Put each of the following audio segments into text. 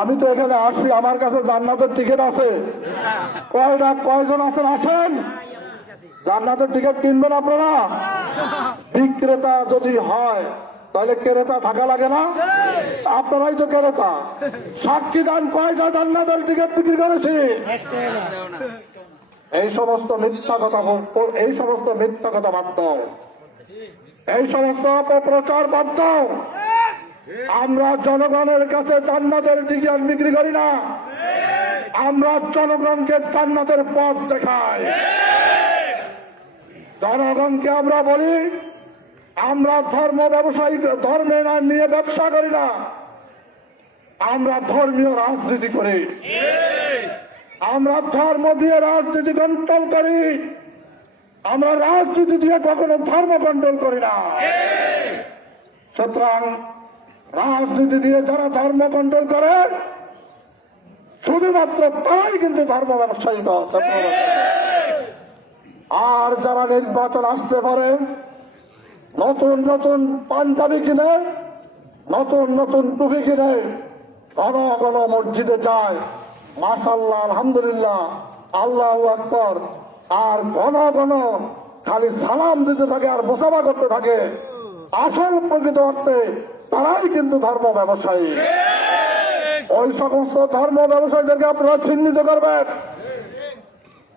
আমি তো এখানে আসছি, আমার কাছে জান্নাতের টিকিট আছে। কয়জন আছেন? আসেন, জান্নাতের টিকিট কিনবেন আপনারা। বিক্রেতা যদি হয় তাহলে ক্রেতা থাকা লাগে না? আপনারাই তো ক্রেতা। সাক্ষী দান, কয়টা জান্নাতের টিকিট বিক্রি করেছি? এই সমস্ত মিথ্যা কথা বাদ দাও, এই সমস্ত অপপ্রচার বাদ দাও। আমরা জনগণের কাছে জান্নাতের টিকিট বিক্রি করি না, আমরা জনগণকে জান্নাতের পথ দেখাই। জনগণকে আমরা বলি, আমরা ধর্ম ব্যবসায়ী ধর্মে না নিয়ে ব্যবসা করি না, আমরা ধর্মীয় রাজনীতি করি, আমরা ধর্ম দিয়ে রাজনীতি কন্ট্রোল করি, আমরা রাজনীতি দিয়ে কখনো ধর্ম কন্ট্রোল করি না। সুতরাং রাজনীতি দিয়ে যারা ধর্ম কন্ট্রোল করে শুধুমাত্র তাই কিন্তু ধর্ম ব্যবসায়ী। আর যারা নির্বাচন আসতে পারে নতুন নতুন পাঞ্জাবি কিনে, নতুন নতুন টুপি কিনে ঘন ঘন মসজিদে যায়, মাশাআল্লাহ আলহামদুলিল্লাহ আল্লাহু আকবার, আর ঘন ঘন খালি সালাম দিতে থাকে আর মোসাফা করতে থাকে, আসল প্রকৃত অর্থে তারাই কিন্তু ধর্ম ব্যবসায়ী। ওই সমস্ত ধর্ম ব্যবসায়ীদেরকে আপনারা চিহ্নিত করবেন।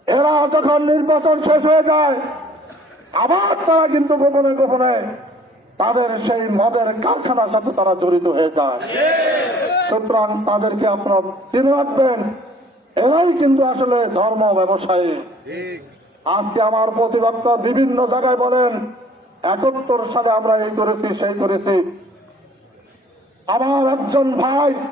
এরা যখন নির্বাচন শেষ হয়ে যায় আবার তারা কিন্তু গোপনে গোপনে তাদের সেই মদের কারখানার সাথে তারা জড়িত হয়ে যায়। সুতরাং তাদেরকে আপনারা চিনে রাখবেন, এরাই কিন্তু আসলে ধর্ম ব্যবসায়ী। আজকে আমার প্রতিবক্তা বিভিন্ন জায়গায় বলেন ৭১ সালে আমরা এই করেছি সেই করেছি। আমার একজন ভাই